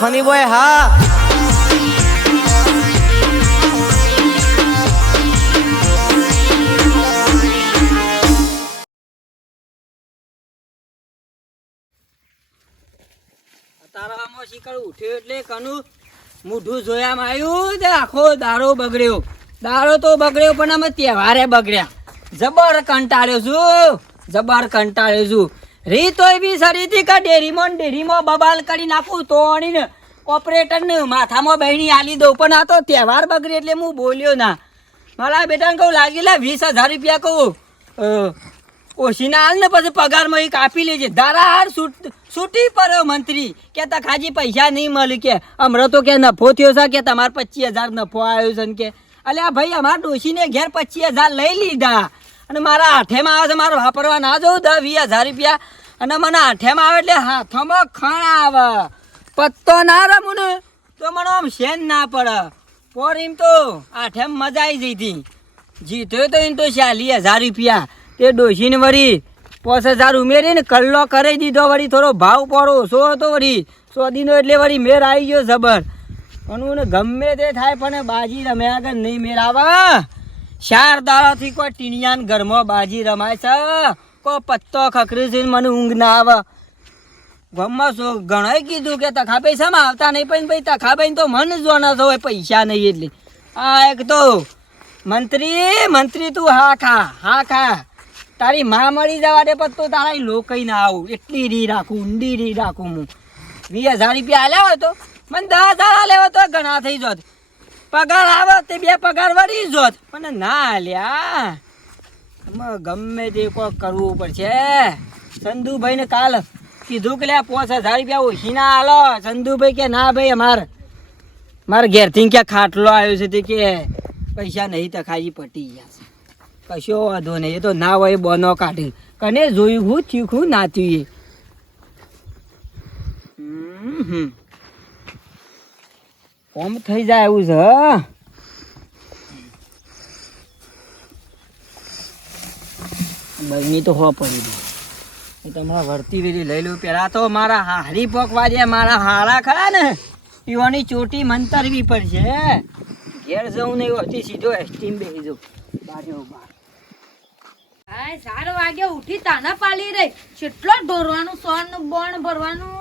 Funny boy હા. તારામાં શિકાર ઉઠ્યો એટલે કનું મોઢું જોયામાં આવ્યું તે આખો દારો બગડ્યો. દારો તો બગડ્યો, પણ અમે તહેવારે બગડ્યા. જબર કંટાળ્યો છું, જબર કંટાળ્યો છું. રી તોય બી સરીથી કા ડેરીમાં ડેરીમાં બબાલ કરી નાખું તોડીને ઓપરેટરને માથામાં બહેણી આલી દઉં, પણ આ તો તહેવાર બગડે એટલે હું બોલ્યો ના. મારા બેટાને કહું લાગેલા વીસ હજાર રૂપિયા કહું. ઓછીના હાલ ને પછી પગારમાં એક આપી લેજે. ધારાહાર છૂટી પડ્યો મંત્રી. કે તા ખાજી, પૈસા નહીં મળી કે, હમણાં તો કે નફો થયો છે કે તમારે પચીસ હજાર નફો આવ્યો છે ને કે. અલ્યા ભાઈ, અમારા ડોશીને ઘેર પચીસ હજાર લઈ લીધા. અને મારા આઠેમાં આવે છે, મારે વાપરવા ના જવું દસ, વીસ હજાર રૂપિયા. અને મને આઠેમાં આવે એટલે હાથોમાં ખણ આવે. પત્તો ના રમું તો મને આમ શેન ના પડે. પોર એમ તો આઠેમ મજા આવી જઈ હતી. જીત્યો તો એમ તો ચાલી હજાર રૂપિયા. તે ડોશીને વળી પાંચ હજાર ઉમેરીને કલ્લો કરી દીધો વળી. થોડો ભાવ પડો ઓછો હતો વળી. સોદીનો એટલે વળી મેર આવી ગયો જબર. અને ગમે તે થાય, પણ બાજી રમ્યા આગળ નહીં મેર આવે. ચાર દાડાથી કોઈ ટીણિયાન ઘરમાં બાજી રમાય છે. કોઈ પત્તો ખખરી છે મને ઊંઘ ના આવે. ગામમાં શું? ઘણાય કીધું કે તખા પૈસામાં આવતા નહીં, પણ ભાઈ તખા ભાઈ તો મન જોના છો પૈસા નહીં એટલે. આ એક તો, મંત્રી મંત્રી તું હા ખા હા ખા. તારી માં મળી જવા દે, પણ તો તારા લોકઈ ના આવું. એટલી રી રાખું, ઊંડી રી રાખું હું. વીસ હજાર રૂપિયા આલ્યા હોય તો? મને દસ હજાર આલ્યા તો ઘણા થઈ જોત. પગાર આવે તે બે પગાર વળી જોત. પણ ના આલ્યા. ગમે તે કોઈ કરવું પડશે. ચંદુભાઈને કાલ કીધું કે લે પાંચ હજાર રૂપિયા ઓછી ના હાલો ચંદુભાઈ કે ના ભાઈ, અમાર મારા ઘેરથી ક્યાં ખાટલો આવ્યો છે તે કે પૈસા નહીં તખાજી પટી ગયા કશો વાંધો નહીં, એ તો ના હોય બનો કાઢી કને જોયું હું, થયું હું, ના થયું એ. કોમ થઈ જાય એવું છે. બની તો હો પડી તમારા વર્તી વેરી લઈ લઉં પેલા તો મારા હારી પોકવા જે મારા હાડા ખરા ને. પીવાની ચોટી મંતરવી પડશે ઘેર જવું નહીં હોતી સીધો એસ્ટીમ બેસી જવું બાજુ ચાર વાગે ઉઠી તાના પાલી રે. કેટલો ઢોરવાનું સોન બોણ ભરવાનું?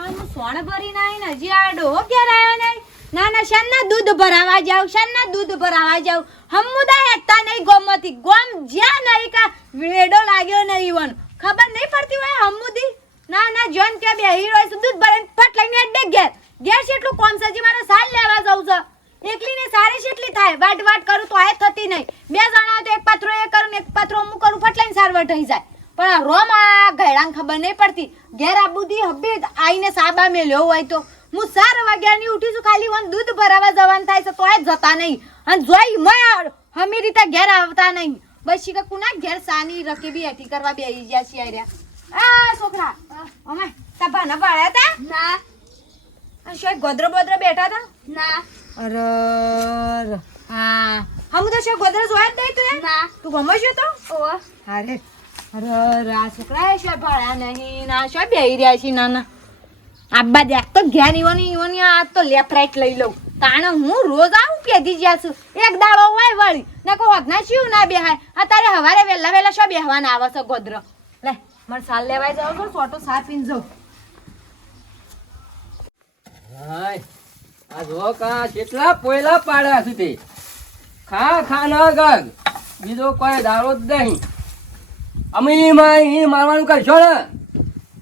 આનું સોણ ભરી નાય ને હજી આ ડોહો ક્યારે આવ્યો નહીં. ના ના શાનના દૂધ ભરાવા જાવ શાનના દૂધ ભરાવા જાવ હમુદા હેતા નહીં ગોમતી. ગોમ જ્યાં નહીં કા, વેડો લાગ્યો નહીં વન ખબર નહીં પડતી હોય હમુદી ના ના જોન ત્યાં બે હીરો છે, દૂધ ભરીને ફટ લઈને અડ્ડે ઘેર. ઘેર એટલું કોમ હજી મારે સાલ લેવા જવું છે. એકલીને સારી એટલી થાય. વાટ વાટ કરું તો આ થતી નહીં. બે જણા હોય તો એક પાત્રો એ કરું ને એક પાત્રો હું કરું ફટલાઈને સારવાર થઈ જાય. પણ રોમ આ ગયડાને ખબર નહીં પડતી. ઘેર આ બુદ્ધિ હબ્બે આઈને સાબા મેલ્યો હોય તો. હું ચાર વાગ્યાની ઉઠી છું, ખાલી વન દૂધ ભરાવા જવાનું થાય છે તોય જતા નહીં. અને જોઈ મેં હમી રીતે ઘેર આવતા નહીં. બસ કે કુના ઘેર સાની રકેબી હેઠી કરવા બેહી ગયા છીએ રહ્યા આ છોકરા અમે તબા ના પાડ્યા તા ના. અને શોય ગોદરો બોદરો બેઠા હતા? ના. અર હા. હમ તો શોય ગોદરો જોયા જ નહીં તું ના. તું ગમો છો તો? ઓ અરે અર આ છોકરા એ શોય ભાડ્યા નહીં. ના શું બેહી રહ્યા છે નાના આબા દેખ તો ઘેર ઈવોની ઈવોની આ તો લેફ્ટ રાઈટ લઈ લઉં. તાણે હું રોજ આવું પેધી જ્યાં છું? એક દાડો હોય વળી. ને કહો ના શિવ ના બેહાય. આ તારે હવારે વહેલા વહેલા શું બેહવાના આવે છે ગોદરો? લે મારે સાલ લેવાય જાવ છો, સોટો સાત પીન જો હાય, આ જો કા કેટલા પોયલા પાડ્યા છે તે. ખા ખા ન ગગ. બીજો કોઈ દારો જ નહીં. અમે માં મારવાનું કરશો ને?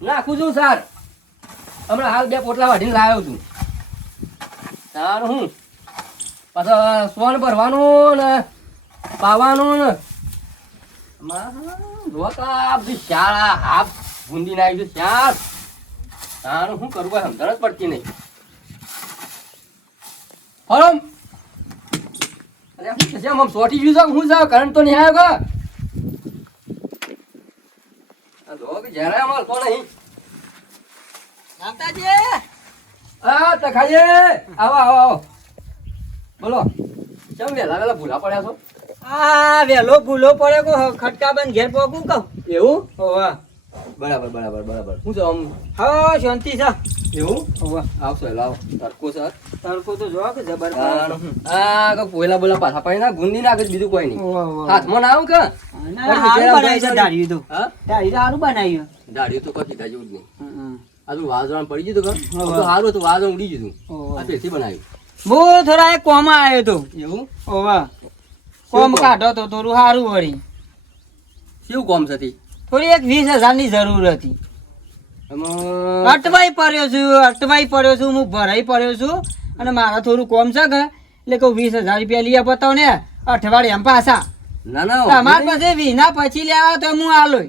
નાખું છું સાર. હમણાં હાલ બે પોટલા વાઢીને લાવ્યો છું. સારું હું. પાછો સોન ભરવાનું ને પાવાનું ને? શાળા હાફ બુંદી નાખી છે શાળ તારું શું કરવું હોય સમજણ જ પડતી નહીં. હરમ અરે શું આમ સોટી ગયું છે? હું છે? કરંટ તો નહીં આવ્યો કે? જરાય મળતો નહીં. આ તખાઈએ આવો આવો આવો. બોલો. કેમ વેલા વેલા ભૂલા પડ્યા છો? આ વેલો ભૂલો પડે કો ખટકા બંધ ઘેર પોકું કહું? એવું? હોવા બરાબર બરાબર બરાબર. હું જો આમ હા શાંતિ છે. એવું? હોવા આવશો હેલો આવો તડકો સર તડકો તો જો કે જબરદસ્ત આ કો પોયલા બોલા પાછા પાણી ના ગુંદી નાખે બીજું કોઈ નહીં. હાથમાં ના આવું કે? દાઢી તો. હા? દાઢી તો સારું બનાવ્યું દાઢીઓ તો કીધા જ નહીં. આ તો પડી ગયું તો કે? સારું હતું વાજણ ઉડી ગયું આ તેથી બનાવ્યું. હું થોડા એક કોમાં આવ્યો તો. એવું? ઓવા કોમ? કાઢો તો થોડું સારું વળી. શું કોમ છે તે? થોડી એક વીસ હજારની જરૂર હતી. અટવાઈ પડ્યો છું અટવાઈ પડ્યો છું હું ભરાઈ પડ્યો છું અને મારા થોડું કોમ છે કે એટલે કહું વીસ હજાર રૂપિયા લઈ બતાવ ને અઠવાડિયામાં પાછા. ના ના તમારા પાસે વીના પછી લેવા તો હું આલો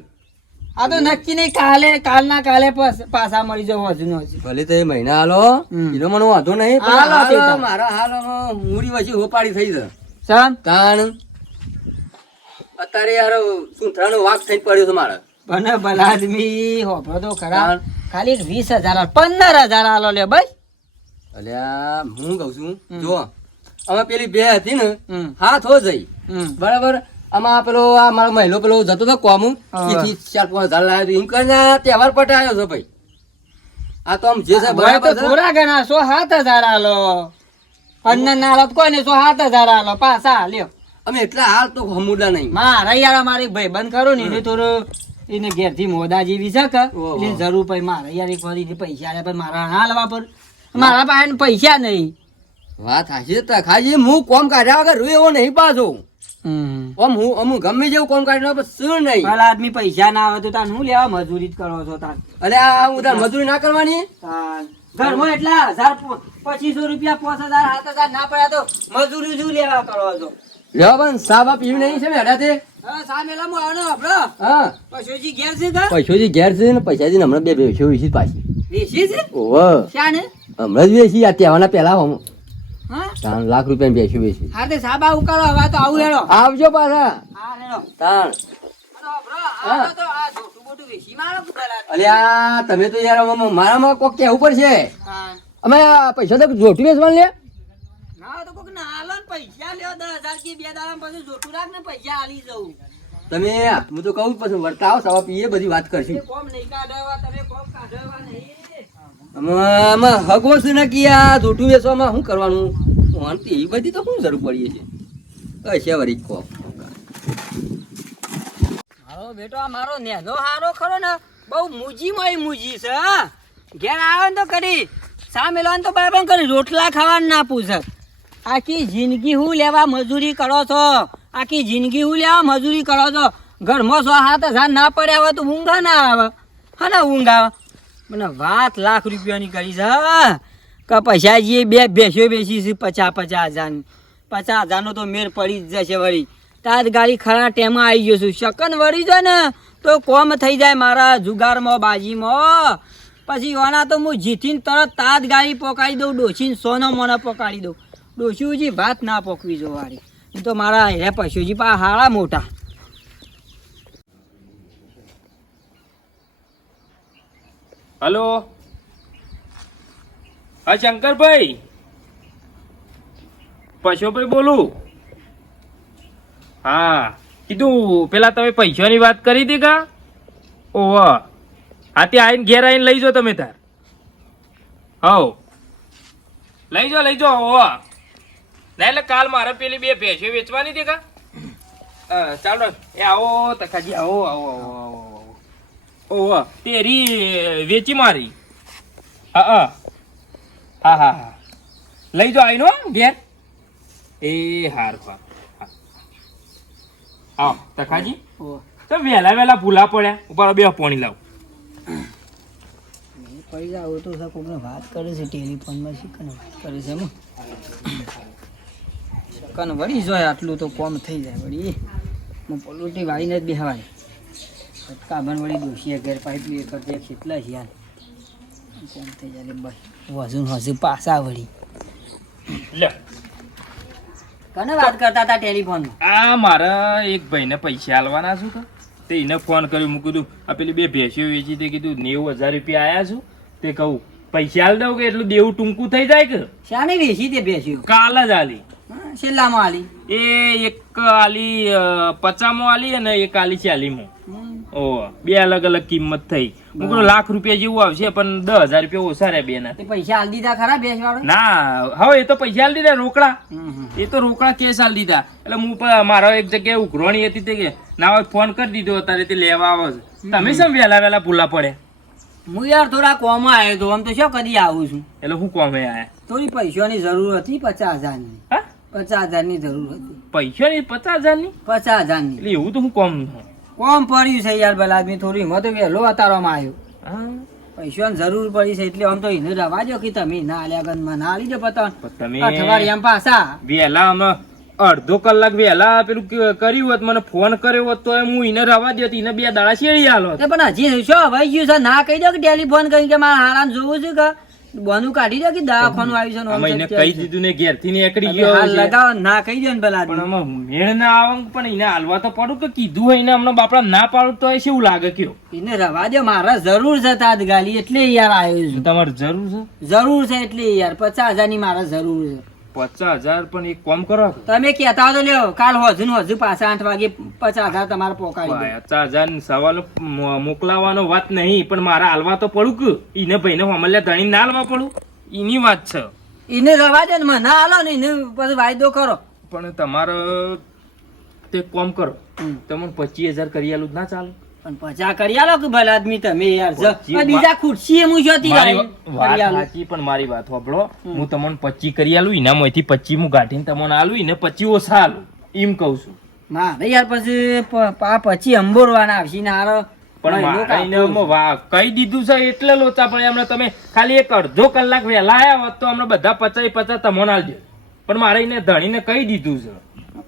આ તો નક્કી નહીં કાલે કાલના કાલે પાછા મળી જવું હજુ. નો ભલે તો એ મહિના હાલો એનો મને વાંધો નહીં હાલો. મારા હાલ મૂડી પછી હોપાડી થઈ છે. સમ તાણ. અત્યારે યાર સુંથરાનો વાઘ થઈને પડ્યો છે મારે. બને ભલા આદમી હોભળો તો ખરા. ખાલી વીસ હજાર પંદર હજાર આલો લે બસ અલ્યા હું કહું છું જો અમે પેલી બે હતી ને હાથ હો જઈ. બરાબર? આમાં પેલો આ મારો મહિલો પેલો જતો હતો કોમ. એથી ચાર પાંચ હજાર લાવ્યો. એમ કરીને તહેવાર પટાયો છે ભાઈ. આ તો આમ જે છે બરાબર થોડા ઘણા સો સાત હજાર આલો. પંદર ના આલો કોઈ ને સો સાત હજાર આલો પાછા લ્યો. અમે એટલા હાલ તો હમુડા નહીં. મારા યાર મારી ભાઈ બંધ કરો ને એને થોડું એને ઘેરથી મોદા જેવી છે કે. જરૂર પડી મારે યાર એક વાર પૈસા આલે પણ મારા ના હાલવા પર. મારા પાસે પૈસા નહીં. વાત હાજી તો ખાજી હું કોમ કાઢ્યા વગર રૂ એવો નહીં પાછો. ઓમ હું અમુક ગમે જેવું કોમ કાઢ્યો પણ શું નહીં. પેલા આદમી પૈસા ના આવે તો તાર હું લેવા મજૂરી જ કરો છો તાર? અરે આ હું તાર મજૂરી ના કરવાની? ઘરમાં એટલા હજાર પચીસો રૂપિયા પાંચ હજાર સાત હજાર ના પડ્યા તો મજૂરી શું લેવા કરો છો? લેવા પણ સાબા પીવી નહીં છે તે ને જ પહેલા ત્રણ લાખ રૂપિયા બેસ્યું બેસી હા સાબા ઉકાળો હવે તો આવું હેડો. આવજો પાછા. હેડો. તો કુદાલા અલ્યા તમે તો યાર મારામાં કોક કેવું પડશે. હા અમે પૈસા તો જોટી વેચવાનું લે. ના તો કોક ના આલો ને પૈસા લ્યો દસ હજાર કે બે દાડા પછી જોઠું રાખ ને પૈસા આલી જવું તમે હું તો કહું પછી વર્તાવ સવા પીએ બધી વાત કરશું. કોમ નહીં કાઢવા તમે કોમ કાઢવા નહીં. આમાં આમાં હગવો છે ને કે આ જોઠું વેચવામાં શું કરવાનું? વાંતી એ બધી તો શું જરૂર પડીએ છે? કશે વરી કો મારો બેટો આ મારો નેનો હારો ખરો ને બહુ મૂજી માં મૂજી છે. ઘેર આવે ને તો કરી. સામે લો તો બરાબર કરી, રોટલા ખાવાનું ના પૂછે. આખી જિંદગી હું લેવા મજૂરી કરો છો? આખી જિંદગી હું લેવા મજૂરી કરો છો? ઘરમાં સો હાથ હજાર ના પડ્યા હોય તો ઊંઘા ના આવે. હા ના ઊંઘ આવે. મને વાત લાખ રૂપિયાની કરી છે કે પૈસા જઈએ બે બેસ્યો બેસી છે પચાસ પચાસ હજારની. પચાસ હજારનો તો મેર પડી જ જશે વળી. તાર ગાડી ખરા ટેમાં આવી ગયો છું. શકન વળી જાય ને, તો કોમ થઈ જાય મારા જુગારમાં, બાજીમાં. પછી ઓના તો હું જીથીને તરત તાજ ગાડી પોકાડી દઉં, ડોસીને સોનો મને પોકાડી દઉં. ડોસીજી ભાત ના પોકવી જો વારી તો મારા હે પશુજી પા હાળા મોટા. હલો? હા, શંકરભાઈ? પશુભાઈ બોલું? હા, કીધું, પેલા તમે પૈસાની વાત કરી હતી કા? ઓહ હા તે આવીને ઘેર આવીને લઈ જાઓ તમે તાર. હવ. લઈ જાઓ લઈ જાઓ ઓહ ના એટલે કાલ મારે પેલી બે ભેંસો વેચવાની હતી કા? ચાલો એ આવો તકાજી આવો આવો આવો આવો ઓહ તેરી વેચી મારી. હા હા. હા હા હા. લઈ જાઓ આવીનો ઘેર. એ હાર હાર હા. આવો તકાજી ઓહ. તો વહેલા વહેલા ભૂલા પડ્યા. ઉપર બે પોણી લાવ. પૈસા આવું તો કોઈને વાત કરે છે ટેલિફોનમાં શીખને વાત કરે છે એમાં. કન વળી જોઈએ આટલું તો કોમ થઈ જાય વળી. હું પલોટી વાળીને જ બેહવાય. કાબન વળી દોશીએ ઘેર પાઇપ કરતે કેટલા છે યાર કોમ થઈ જાય બસ. વજન હજુ પાછા વળી. લે. કને વાત કરતા હતા ટેલિફોનમાં? આ મારા એક ભાઈને પૈસા આલવાના છું તો. તે એને ફોન કર્યો મૂકી કીધું આ પેલી બે ભેંસીઓ વેચી તે કીધું નેવું હજાર રૂપિયા આયા છું. તે કહું પૈસા આલ દઉં કે એટલું દેવું ટૂંકું થઈ જાય કે? શાને વેચી તે ભેંસીઓ? કાલ જ આલી. છેલ્લામાં આલી. એ એક આલી પચામાં આલી અને એક આલી ચાલીમાં. ઓ બે અલગ અલગ કિંમત થઈ. હું લાખ રૂપિયા જેવું આવશે પણ દસ હજાર રૂપિયા ઓછા રે બે ના પૈસા હાલ દીધા ખરા બે ના હવે એ તો પૈસા હાલ દીધા રોકડા. એ તો રોકડા કેસ હાલ દીધા. એટલે હું મારો એક જગ્યાએ ઉઘરોણી હતી તે કે ના હોય ફોન કરી દીધો અત્યારે તે લેવા આવે છે. તમે શું વહેલા વહેલા ભૂલા પડે હું યાર થોડા કોમ આવ્યો તો આમ તો શું કદી આવું છું? એટલે હું કોમે આયા? થોડી પૈસાની જરૂર હતી પચાસ હજારની. હા? પચાસ હજારની જરૂર હતી. પૈસા ની પચાસ હજારની પચાસ હજારની. એટલે એવું તો હું કોમ કોમ પડ્યું છે યાર ભલા આદમી થોડી હિંમત વહેલો અતારવામાં આવ્યું. પૈસાની જરૂર પડી છે એટલે આમ તો એને રવા દો કે તમે ના આલ્યા ગનમાં ના આલી દો પતન તમે તમે એમ પાછા. વહેલા અમે અડધો કલાક વહેલા પેલું કર્યું હોત મને ફોન કર્યો હોત તો હું એને રવા દેત એને બે દાડા શેડી આલો પણ હજી શું ભાઈ ગયું છે ના કહી દો કે ટેલિફોન કરી કે મારે હારાન જોવું છે કે? બોનું કાઢી દે કે દવાખાનું આવી છે અમે એને કહી દીધું ને ઘેરથી ને એકડી ગયો હાલ લગાવ ના કહી દે ને પેલા પણ અમે મેળ ના આવે પણ એને હાલવા તો પડું કે કીધું હોય એને હમણાં બાપડા ના પાડું તો એ લાગે કયો. એને રવા દે મારા જરૂર છે તાત ગાલી એટલે યાર આવ્યો છું. તમારે જરૂર છે? જરૂર છે એટલે યાર પચાસ હજારની મારા જરૂર છે. પચાસ હજાર પણ એક કોમ કરો તમે કહેતા હો તો લ્યો કાલ હજુ ને હજુ પાછા આઠ વાગે પચાસ હજાર તમારે પોકાડી પચાસ હજાર સવાલ મોકલાવાનો વાત નહીં પણ મારે હાલવા તો પડું કે? એને ભાઈને હમલ્યા ધણી ના હાલવા પડું? એની વાત છે. એને રવા દે ને મને હાલો ને એને પછી વાયદો કરો. પણ તમારો તે કોમ કરો. તમને પચીસ હજાર કરી આલું ના ચાલે. પણ પચા કરી આલો કે ભલે આદમી તમે યાર જ. બીજા ખુરશી એમ જોતી વાત સાચી પણ મારી વાત સાંભળો હું તમને પચી કરી આલું એનામાંથી પચી હું ગાંઠીને તમને આલું ને પચી ઓછા આલું. એમ કહું છું. મારે યાર પછી પા પછી અંબોરવાના આવશે ને હારો પણ કહી દીધું છે એટલે લોચા પણ એમને તમે ખાલી એક અડધો કલાક વહેલા આવ્યા હોત તો હમણાં બધા પચાઈ પચા તમને આલજો. પણ મારે એને ધણીને કહી દીધું છે.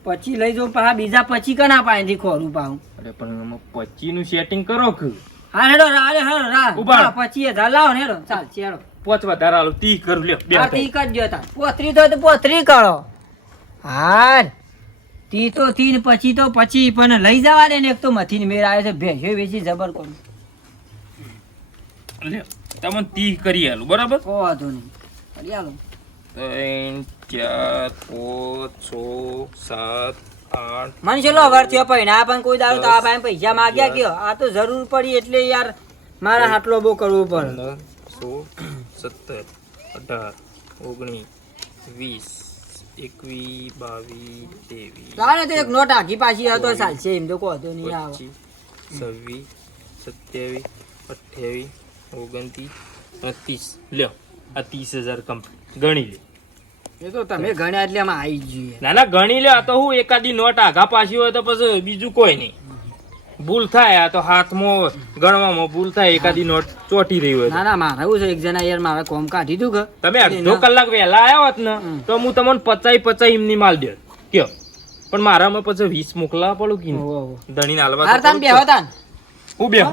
પછી લઈ જાઉં પા બીજા પછી કના પાસેથી ખોરું પાઉં અરે પણ પચી નું સેટિંગ કરો કે? હા હેડો રા હેડો રા. ઊભા પછી હજાર લાવો ને હેડો. ચાલ ચેડો. પોચ વધારે આલું તી કરું લ્યો હા. તી. કરજો તા પોતરી તો પોતરી કરો. હા તી તો તી પછી તો પછી પણ લઈ જવા દે ને એક તો મથી ને મેળ આવે છે ભેંસો વેચી જબર કરું તમને તી કરી આલું બરાબર? કો વાંધો નહીં. કરી આલો. ત્રણ ચાર પાંચ છ સાત આઠ મને ચલો વર થયો પૈણા પણ કોઈ દારૂ તો આ પાસે પૈસા માગ્યા ગયો. આ તો જરૂર પડી એટલે યાર મારા હાટલો બહુ કરવો પડે. સોળ સત્તર અઢાર ઓગણીસ વીસ એકવીસ બાવીસ ત્રેવીસ લાવે તો એક નોટ આખી પાછી હતો ચાલશે એમ તો કહો નહીં આવે. છવ્વીસ સત્યાવીસ અઠ્યાવીસ ઓગણત્રીસ ત્રીસ લ્યો. આ ત્રીસ હજાર કમ્પ્લીટ ગણી લે એ તો તમે ગણ્યા એટલે આમાં આવી જઈએ ના ના ગણી લે આ તો હું એકાદી નોટ આઘા પાછી હોય તો પછી બીજું કોઈ નહીં. ભૂલ થાય આ તો હાથમાં ગણવામાં ભૂલ થાય એકાદી નોટ ચોટી રહી હોય ના ના મારે એવું છે એક જણા યાર મારે કોમ કાઢી દીધું કે. તમે અડધો કલાક વહેલા આવ્યા હોત ને તો હું તમને પચાઈ પચાઈ એમની માલ દે. કયો. પણ મારામાં પછી વીસ મોકલાવા પડું કે ધણી. હાલવા હું બેહો?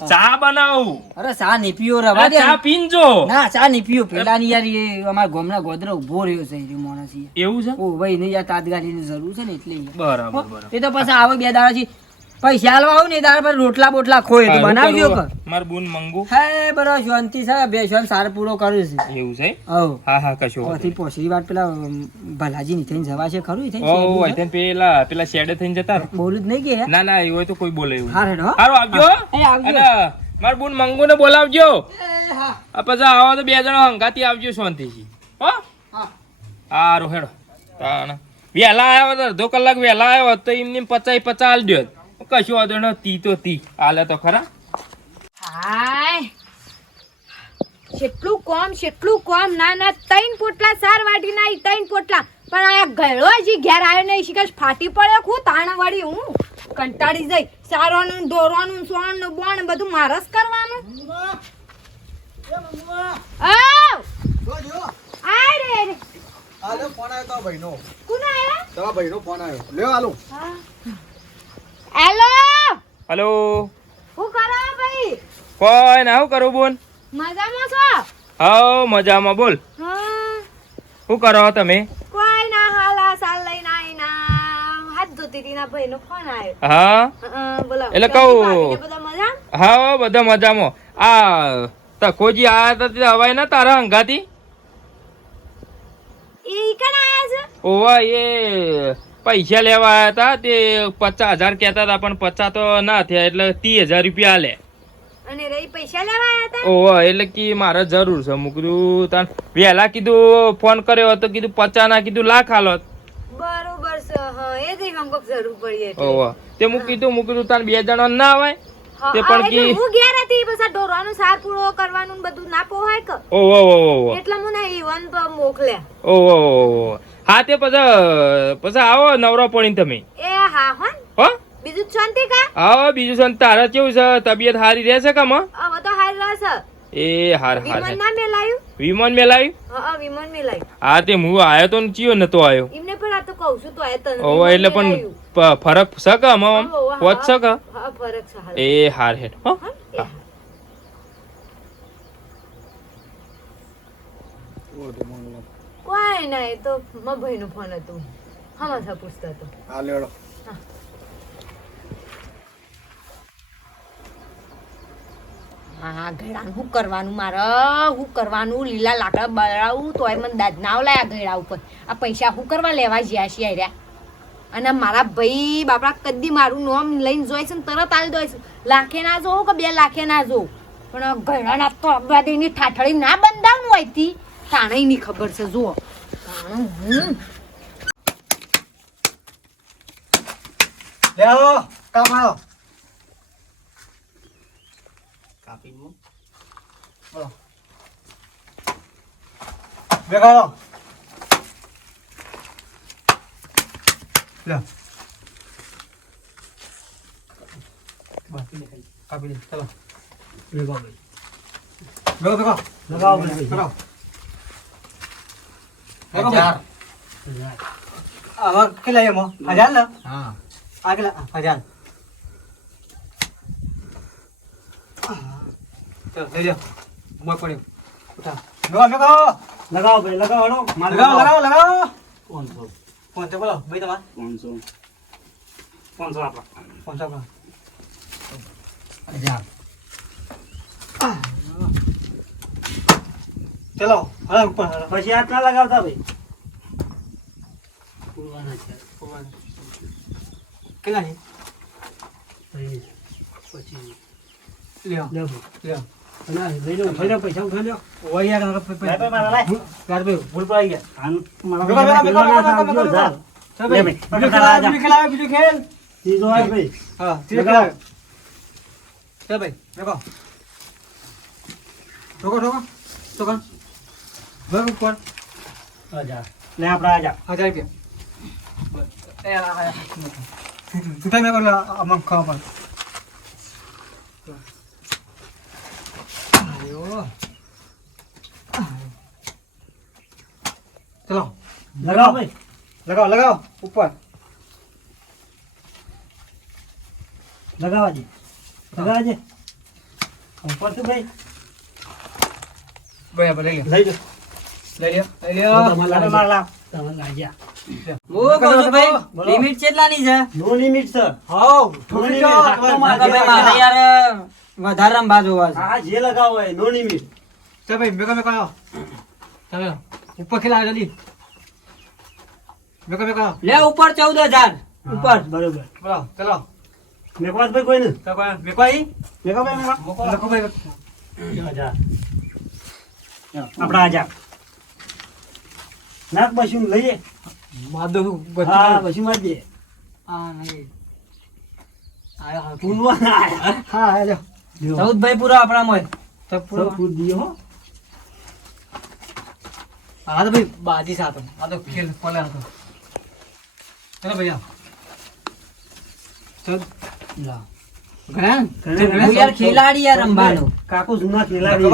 ચા બનાવું. અરે ચા ની પીઓ રવા દે ચા પીનજો. ના ચા ની પીઓ. પેલા ની યાર એ અમારા ગોમના ગોદરા ઊભો રહ્યો છે એ માણસ એવું છે? ઓ ભાઈ ને યાર તાતગાડી ની જરૂર છે ને એટલે બરાબર બરાબર. એ તો પછી આવે બે દાડા થી પૈસા હાલવા આવું ને તારા પર રોટલા બોટલા ખોય તો બનાવજો કે માર બુન મંગુ. હે બરો શાંતિ છે બે શાન સારો પૂરો કરું છે. એવું છે? હા હા કશો પછી પોસરી વાત પેલા ભલાજી ની થઈને જવા છે ખરું થઈ ઓ શેરડી છે? પેલા પેલા શેડે થઈને જતા બોલું જ નહીં કે ના ના એવું હોય તો કોઈ બોલે એવું હા. હારો આવજો. એ આવજો. માર બુન મંગુ ને બોલાવજો. હા પછી આવો તો બે જણા હંગાતી આવજો શાંતિથી. હો? હા. હારો હેડો. વેલા આવ્યો તો અડધો કલાક વેલા આવ્યો તો એમની પચાઈ પચા આલ દો કશું વાંધો ન તી તો તી. હાલે તો ખરા. હાય. કેટલું કોમ કેટલું કોમ. ના ના ત્રણ પોટલા સાર વાટી ના ત્રણ પોટલા. પણ આ ગળો હજી ઘેર આવ્યો નહીં. કશ ફાટી પડે હું તાણ વળી હું? કંટાળી જઈ. સારવાનું દોરવાનું સોવાનું બોણ બધું મારસ કરવાનું? આવ! ફોન આવ્યો તો ભાઈનો. કોણ આયા? તમારા ભાઈનો ફોન આવ્યો. લ્યો હાલો. હા. હેલો. હું કરો ભાઈ? કોઈ ના શું કરું બોલ. મજામાં છો? હા મજામાં બોલ. શું કરો તમે? કોઈ ના હાલા સાલ લઈને આઈના હાથ ધોતી હતી ના ભાઈનો ફોન આવ્યો હા? બોલા. એટલે કહું. બધા મજા? હા બધા મજામાં. આ તકોજી આયા હતા હવાય ના તારા અંગાતી ઈ કણ આયા છે? ઓવા એ. પૈસા લેવા આવ્યા હતા તે પચાસ હજાર કહેતા હતા પણ પચાસ તો ના થયા એટલે ત્રીસ હજાર રૂપિયા લે અને રહી પૈસા લેવા આયા હતા ઓવા એટલે કે મારે જરૂર છે. મું કીધું તાન વહેલા કીધું ફોન કર્યો હતો કીધું પચાસ ના કીધું લાખ આલો. બરોબર છે હા એ જ હમકો જરૂર પડી એટલે તે મું કીધું મું કીધું તાન બે જણા ના હોય. તે પણ કી- હું ઘેર હતી પછી આ ઢોરવાનું સાર પૂરો કરવાનું ને બધું ના પોહાય કે? ઓવો ઓવો એટલે મને ઈવન પર મોકલ્યા. ઓવો હા તે પછી પછી આવો નવરો પડી તમે. એ હા હો હો? બીજું શાંતિ કા? હા બીજું શાંતિ. તારે કેવું છે? તબિયત સારી રહેશે કે માં હવે તો હાલ રહેશે. એ હાર હાર વિમાન. ના મેલાયું? વિમાન મેલાયું? હા વિમાન મેલાયું. હા તે હું આયો તો ને ચિયો નતો આયો એમને પણ આ તો કહું છું તો આયો તને ઓ એટલે પણ ફરક સક કે આમાં? આમ? હા, ફરક છે એ હાર હેડ હો? હા. હા. કોઈ ના એ તો મારા ભાઈનો ફોન હતો હમાસા પૂછતા હતો. હા લેડો હા. ગળાનું શું કરવાનું મારે? શું કરવાનું? લીલા લાકડા બળાવું તોય મને દાદ ના આવલાય આ ઉપર. આ પૈસા શું કરવા લેવા જ્યાં છીએ રહ્યા અને મારા ભાઈ બાપડા કદી મારું નોમ લઈને જોઈ છે ને તરત આવી છે. લાખે ના જોઉં કે બે લાખે ના જોઉં? પણ આ ના તો અબરાદીની ઠાઠળી ના બંધાવનું હોય તી? તાણે ની ખબર છે જુઓ. તાણે હું લેવો કામ આવ્યો બોલો બેગાડો લે બસ કાપી દે ચલો બેગો બેગો બેગો લગાવો બેગો બેગો હજાર. હવે કેટલા એમો? હજાર ને? હા. આ કેટલા? હજાર. ચલો લઈ લો મોય પડ્યો. ઉઠા. લગાવો લગાવો. ભાઈ લગાવો લગાવો લગાવો. લગાવો પાંચસો. તો બોલો ભાઈ તમારે. પાંચસો. પાંચસો આપો. ફોન તો હજાર. ચલો હવે ઉપર. પછી હાથ ના લગાવતા ભાઈ. કેટલા છે? પૈસા ઉઠાઈ લો. ભાઈ, ભાઈ લે ભાઈ ભાઈ, ભાઈ. ભાઈ રોકો ઉપર હજાર. લે આપણા આજા. હજાર રૂપિયા તું તમે બોલો આમાં ખાવા પણ આયો ચલો લગાવો ભાઈ. લગાવો લગાવો ઉપર લગાવવા દે. લગાવવા દે. ઉપર શું ભાઈ? બરાબર લઈ લ્યો લઈ લો. લઈ લ્યો લઈ લ્યો. તમારે લાવ, લાવ. તમારે લાગ્યા. હું કહું છું ભાઈ લિમિટ કેટલાની છે? નો લિમિટ સર હાઉ નો લિમિટ. જો આટલો તો મારે યાર વધારે રંબા જોવા છે. હા જે લગાવો હોય નો લિમિટ ચાલ ભાઈ મેકો મેકો આવો. ચાલો ઉપર ખેલા જલ્દી મેકો મેકો લે ઉપર ચૌદ હજાર. ઉપર. બરોબર. બોલો ચલો. મેકવાસ ભાઈ કોઈ નહીં તો કોઈ મેકો આવી. મેકો ભાઈ મેકો. લખો ભાઈ હજાર આપણા હજાર નાખ બસું લઈએ? વાદો હા બસું માં દે. હા નહીં. આયો આયા. હા આયો લ્યો. ચૌદ ભાઈ પૂરો આપણા મોય તો પૂરો. પૂર દીયો હો. હા તો ભાઈ બાજી સાતો. આ તો ખેલ કોલે હતો ચલો ભૈયા ચલ. લા. ખેલાડી યાર કાકુ જૂના ખેલાડી.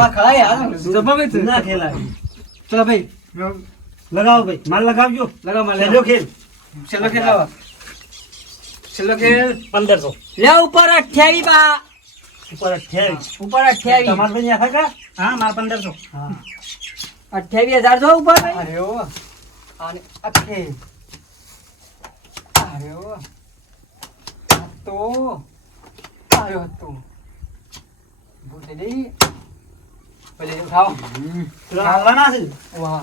ચલો ભાઈ. લગાવો ભાઈ માલ લગાવજો. લગાવ માલ લેજો ખેલ. છેલ્લો ખેલ લાવો છેલ્લો ખેલ. પંદરસો. લે ઉપર અઠ્યાવી બા. ઉપર અઠ્યાવી. ઉપર અઠ્યાવી. તમારે ભાઈ ન્યા થાય કા? હા માર પંદરસો. હા. અઠ્યાવી હજાર જો ઉપર ભાઈ. અરે ઓ. આને અઠે અરે ઓ. તો. આયો હતો. ભૂતે દે પેલે ઉઠાવો. પેલા આવવાના છે. વાહ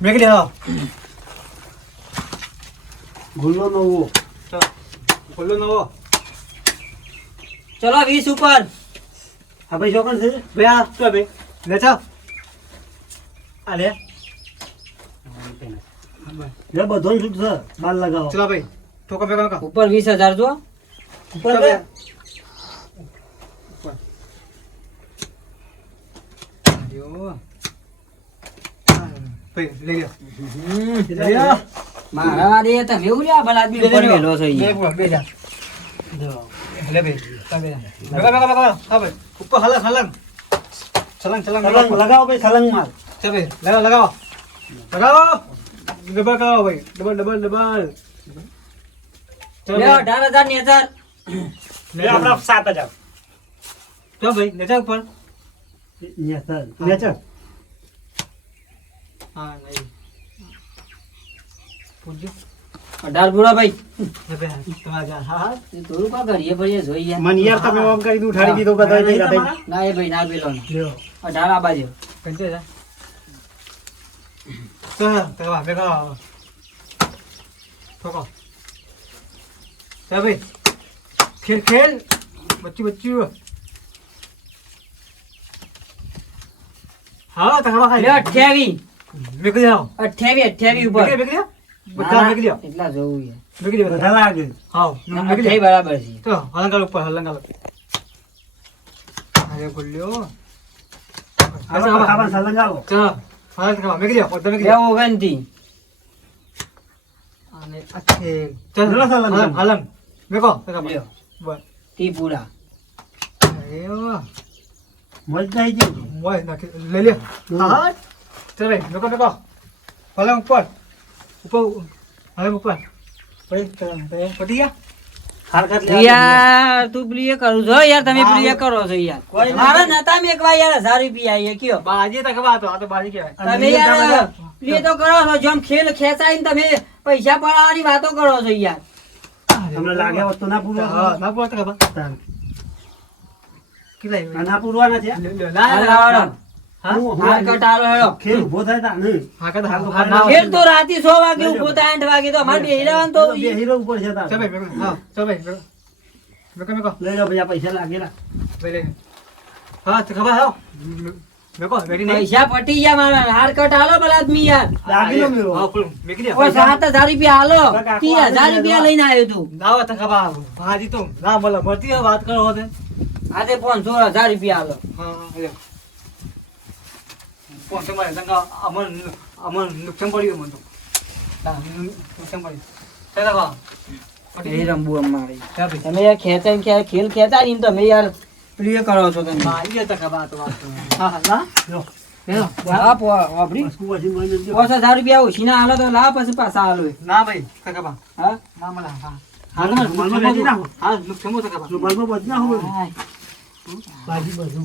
કે લેવા ગુલ્લો નવો. ખોલ્લો નવો. ચલો વીસ ઉપર. હા ભાઈ ચોકન છે બે આ તો બે લે ચાલ. આ લે. લે બધો છૂટ છે બાર લગાવો. ચલો ભાઈ. ઠોકો ભેગો ઉપર વીસ હજાર જો. ઉપર બે યો ભાઈ લઈ લ્યો મારા વારે તમે લ્યા ભલા આદમી ઉપર મેલો છે. બે પૂરા, બે જા લે બે તા બે જા ભેગા ભેગા ભેગા હા ભાઈ ઉપર હલંગ હલંગ છલંગ છલંગ લગાવો ભાઈ સલંગ માર ચાલ લગાવો લગાવો લગાવો ડબલ કરાવો ભાઈ નેચા ઉપર નેચર નેચર હા નહીં પૂછજો અઢાર પૂરા ભાઈ થોડું કા કરીએ પડીએ જોઈએ મને યાર તમે ઓમ કરી ઉઠાડી દીધો બધા નહીં ભેગા થઈ. તમારા? ના એ ભાઈ ના પેલો અઢાર આ બાજુ. કંચે જા. ઠોકો. ભાઈ. ખેલ ખેલ. બચ્ચી બચ્ચી. હા તકવા લ્યો, અઠ્યાવી. મેકલી આવો. અઠ્યાવી અઠ્યાવી ઉપર. મેકલી બધા મેકલી આવો. એટલા જોવું છે. મેકલી બધા લાગે. હા ના, મેકલી અઠ્યાવી બરાબર છે. તો હલંગાલ ઉપર હલંગાલ. અરે બોલ્યો. ખાવા આવો. આવો બધા મેકલી બે અને અચ્છે ચાલ હલંગ. હલંગ. હલંગ. મેકો બસ તી પૂરા અરે વાહ. મજા ગઈ. મોય નાખી. લઈ લે હા. ચાલ ભાઈ મેકો મેકો હલંગ ઉપર ઉપર હલંગ ઉપર પછી પટી ગયા યાર તું પ્રિય કરું છો યાર તમે પ્રિય કરો છો યાર મારા નતા મેકવા યાર હજાર રૂપિયા એ કયો બાજી તકવા તો આ તો બાજી કહેવાય તમે યાર પ્રિય તો કરો છો જેમ ખેલ ખેંચાઈને તમે પૈસા પડાવવાની વાતો કરો છો યાર તમને લાગે વસ્તુ ના પૂરો હા ના પૂરો તો તાન. કેટલા ના, ના પૂરવાના છે. હા? હું- હું તા હા તો હા તો રાતે સો વાગે ઊભો થાય આઠ વાગે તો અમારે તો ઉપર છે હા લઈ લો ભાઈ પૈસા લાગેલા. હા ખબર હા? પૈસા પટી ગયા મારા. હાર કટ હાલો ભલા આદમી યાર લાગેલો મેરો. હા ફૂલ મેકી દે. રૂપિયા હાલો. કાકા, ત્રીસ હજાર રૂપિયા લઈને આવ્યો તું. ના વાત ખબર ભાજી તો. ના બોલે વાત કરો હોતે આજે પાંચસો હજાર રૂપિયા હાલો. હા લ્યો. પોતે મારે તંગા અમર અમર નુકસાન પડ્યું મને તો નુકસાન પડ્યું ચાલ ખા એ રંબુ અમારે તમે યાર ખેંચા ને ખેંચ- ખેલ ખેંચા ને તમે યાર પેલું કરો છો તમે મારી ખબર તો વાત હા હા ના લો. હા, હજાર રૂપિયા ઓછીના હાલો તો લા પછી પાછા હાલો. ના ભાઈ તક બા હા ના મને હા હા, ના, નાખો. હા નુકસાન બધું બધું. હાય. બાજી બધું.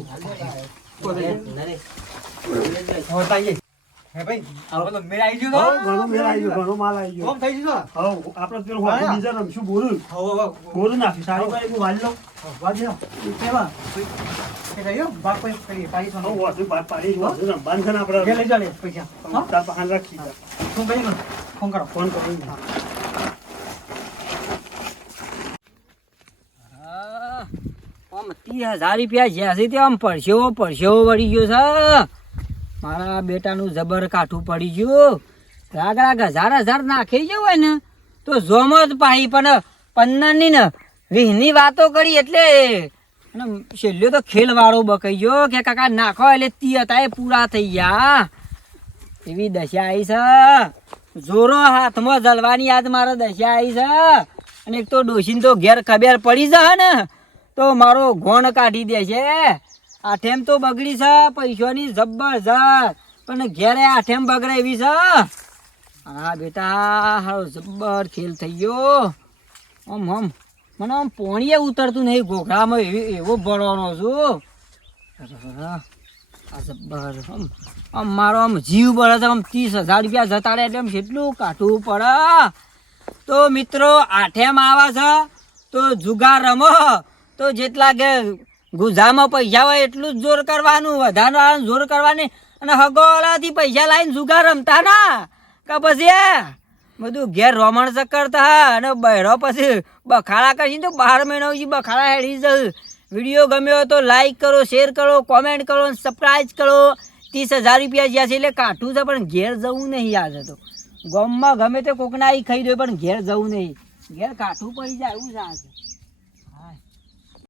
હે ભાઈ આ તો મેળ આવી ગયો હઉ, ઘણો મેળ આવી ગયો, ઘણો માલ આવી ગયો. કોમ થઈ ગયો હઉ, આપણે પેલું હોતું બીજા રમશું બોલું. હો બોલું નાખ્યું. સારું વાળી તો બાર આપણે. જ્યાં છે ત્યાં પરસેવો પરસેવો વળી ગયો છે મારા બેટાનું જબર કાઠું પડી ગયું. રાગ રાગ હજાર હજાર નાખી ગયો હોય ને, તો જોમ જ પાહી, પણ પંદરની ને વીસની વાતો કરી એટલે અને છેલ્લો તો ખેલવાળો બકાઈ ગયો કે કાકા નાખો, એટલે તી હતા એ પૂરા થઈ ગયા. એવી દશા આવી છે. જોરો હાથમાં જલવાની યાદ મારો દશા આવી છે. અને એક તો ડોસીને તો ઘેર ખબર પડી જશે ને, તો મારો ગોણ કાઢી દે છે આઠેમ તો બગડી છે, પૈસાની જબરજસ્ત પણ ઘેરે આઠેમ બગડે એવી છે. હા, બેટા હારો જબ્બર ખેલ થઈ ગયો. આમ આમ. મને આમ પોણીએ ઉતરતું નહીં ઘોઘરામાં એવી, એવો ભરવાનો છું. આ જબ્બર, આમ આમ મારો આમ જીવ બળે છે, આમ ત્રીસ હજાર રૂપિયા જતા રહે એટલે આમ કેટલું કાઢવું પડે? તો મિત્રો, આઠેમ આવા છે, તો જુગાર રમો. તો જેટલા કે ગુજામાં પૈસા હોય એટલું જ જોર કરવાનું વધારવાનું જોર કરવાની અને હગોળાથી પૈસા લાવીને જુગા રમતા ના. કે પછી બધું ઘેર રોમણ કરતા અને બહેરો પછી બખાડા કરીને તો બાર મહિના પછી બખાડા હેડી જશે. વીડિયો ગમ્યો તો લાઈક કરો શેર કરો કોમેન્ટ કરો સબસ્ક્રાઈબ કરો. ત્રીસ હજાર રૂપિયા જ્યાં છે એટલે કાઠું છે, પણ ઘેર જવું નહીં આજે તો. ગામમાં ગમે તે કોકના ખાઈ દો, પણ ઘેર જવું નહીં. ઘેર કાઠું પડી જાય એવું આજે.